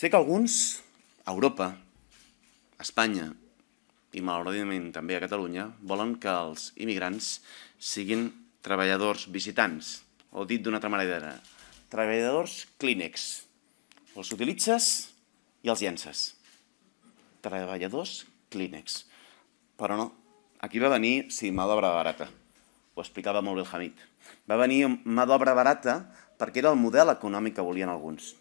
Sé que alguns, a Europa, a Espanya i malauradament també a Catalunya, volen que els immigrants siguin treballadors visitants, o dit d'una altra manera, treballadors clínex. Els utilitzes i els llences. Treballadors clínex. Però no, aquí va venir, sí, mà d'obra barata. Ho explicava molt bé el Hamid. Va venir mà d'obra barata perquè era el model econòmic que volien alguns.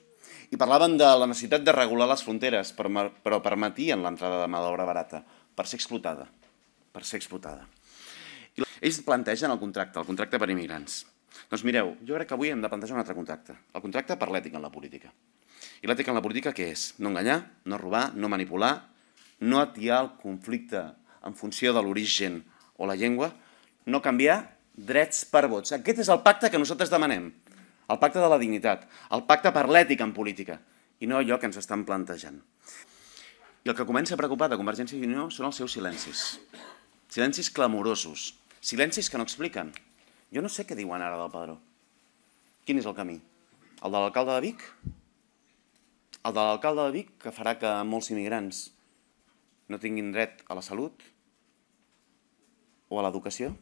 I parlaven de la necessitat de regular les fronteres, però permetien l'entrada de mà d'obra barata per ser explotada. Per ser explotada. I ells plantegen el contracte per immigrants. Doncs mireu, jo crec que avui hem de plantejar un altre contracte. El contracte per l'ètica en la política. I l'ètica en la política què és? No enganyar, no robar, no manipular, no atiar el conflicte en funció de l'origen o la llengua, no canviar drets per vots. Aquest és el pacte que nosaltres demanem. El pacte de la dignitat, el pacte per l'ètica en política, i no allò que ens estan plantejant. I el que comença a preocupar de Convergència i Unió són els seus silencis. Silencis clamorosos, silencis que no expliquen. Jo no sé què diuen ara del padró. Quin és el camí? El de l'alcalde de Vic? El de l'alcalde de Vic que farà que molts immigrants no tinguin dret a la salut o a l'educació?